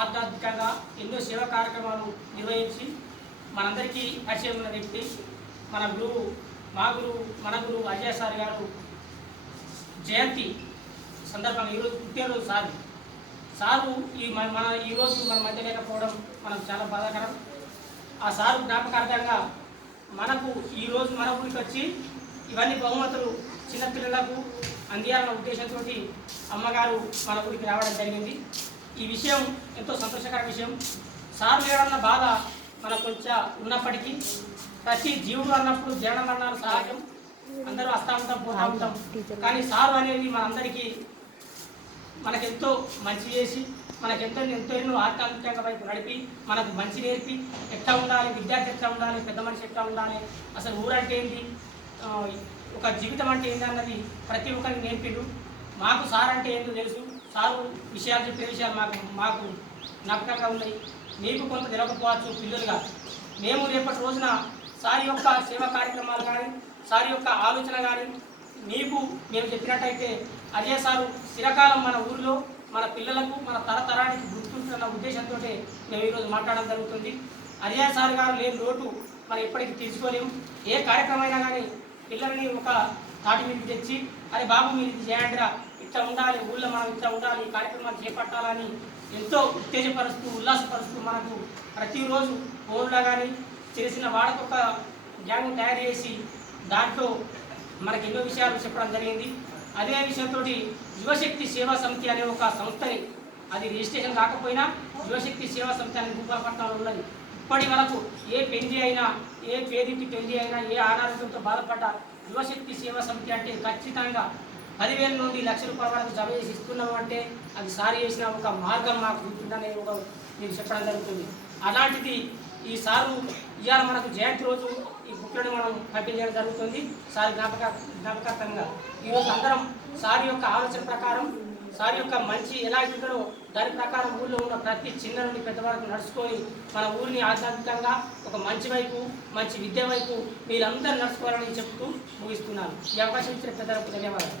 ఆధ్యాత్మికంగా ఎన్నో సేవా కార్యక్రమాలు నిర్వహించి మనందరికీ పరిచయం ఉన్న వ్యక్తి మన గురువు మా గురువు మన గురువు అజయ్ సార్ గారు జయంతి సందర్భంగా ఈరోజు పుట్టినరోజు సార్. సారు ఈ మన మన ఈరోజు మన మధ్య లేకపోవడం మనకు చాలా బాధాకరం. ఆ సారు జ్ఞాపకార్థంగా మనకు ఈరోజు మన ఊరికి వచ్చి ఇవన్నీ బహుమతులు చిన్నపిల్లలకు అందియాలన్న ఉద్దేశంతో అమ్మగారు మన ఊరికి రావడం జరిగింది. ఈ విషయం ఎంతో సంతోషకర విషయం. సార్ లేడన్న బాధ మనకు కొంచెం ఉన్నప్పటికీ ప్రతి జీవుడు అన్నప్పుడు జనం అన్నారు సహజం అందరూ వస్తూ ఉంటాం పోతా ఉంటాం. కానీ సార్ అనేది మనందరికీ మనకెంతో మంచి చేసి మనకెంతో ఎంతో ఎన్నో ఆధ్యాత్మికంగా వైపు నడిపి మనకు మంచి నేర్పి ఎట్లా ఉండాలి విద్యార్థి ఎట్లా ఉండాలి పెద్ద మనిషి ఎట్లా ఉండాలి అసలు ఊరంటే ఏంటి ఒక జీవితం అంటే ఏంటన్నది ప్రతి ఒక్కరికి నేర్పిండు. మాకు సార్ అంటే ఏంటో తెలుసు. సారు విషయాలు చెప్పే విషయాలు మాకు మాకు జ్ఞాపకంగా ఉన్నాయి. మీకు కొంత తెలియకపోవచ్చు పిల్లలుగా. మేము రేపటి రోజున సారి యొక్క సేవా కార్యక్రమాలు కానీ సారి యొక్క ఆలోచన కానీ మీకు మేము చెప్పినట్టయితే అదే సారు చిరకాలం మన ఊరిలో మన పిల్లలకు మన తరతరానికి గుర్తుంటున్న ఉద్దేశంతో మేము ఈరోజు మాట్లాడడం జరుగుతుంది. అదే సార్ గారు లేని లోటు మనం ఎప్పటికీ తీసుకోలేము ఏ కార్యక్రమం అయినా కానీ పిల్లల్ని ఒక తాటి మీదకి తెచ్చి అరే బాబు మీరు ఇది చేయండిరా ఇట్లా ఉండాలి ఊళ్ళో మనం ఇట్లా ఉండాలి ఈ కార్యక్రమాలు చేపట్టాలని ఎంతో ఉత్తేజపరుస్తూ ఉల్లాసపరుస్తూ మనకు ప్రతిరోజు ఊళ్ళో కానీ చిన్న చిన్న వాడకొక గ్యాంగ్ తయారు చేసి దాంట్లో మనకి ఎన్నో విషయాలు చెప్పడం జరిగింది. అదే విషయంతో యువశక్తి సేవా సమితి అనే ఒక సంస్థని అది రిజిస్ట్రేషన్ కాకపోయినా యువశక్తి సేవా సమితి అనే భూపాలపట్నంలో ఉన్నది. ఇప్పటి వరకు ఏ పెళ్ళి అయినా ఏ పేదింటి పెళ్ళి అయినా ఏ అనారోగ్యంతో బాధపడ్డ యువశక్తి సేవా సమితి అంటే ఖచ్చితంగా పదివేల నుండి లక్ష రూపాయల వరకు జమ చేసి ఇస్తున్నాం అంటే అది సారి చేసిన ఒక మార్గం మాకు గుర్తుందనే ఒక మీరు చెప్పడం జరుగుతుంది. అలాంటిది ఈ సారు ఇవాళ మనకు జయంతి రోజు ఈ బుక్లను మనం పంపించడం జరుగుతుంది. సార్ జ్ఞాపక జ్ఞాపకార్థంగా. ఈరోజు అందరం సార్ యొక్క ఆలోచన ప్రకారం సార్ యొక్క మంచి ఎలా ఉంటుందో దాని ప్రకారం ఊళ్ళో ఉన్న ప్రతి చిన్న నుండి పెద్ద వరకు నడుచుకొని మన ఊరిని ఆధ్యాత్మికంగా ఒక మంచి వైపు మంచి విద్య వైపు మీరందరూ నడుచుకోవాలని చెప్తూ ముగిస్తున్నాను. ఈ అవకాశం ఇచ్చిన పెద్దలకు ధన్యవాదాలు.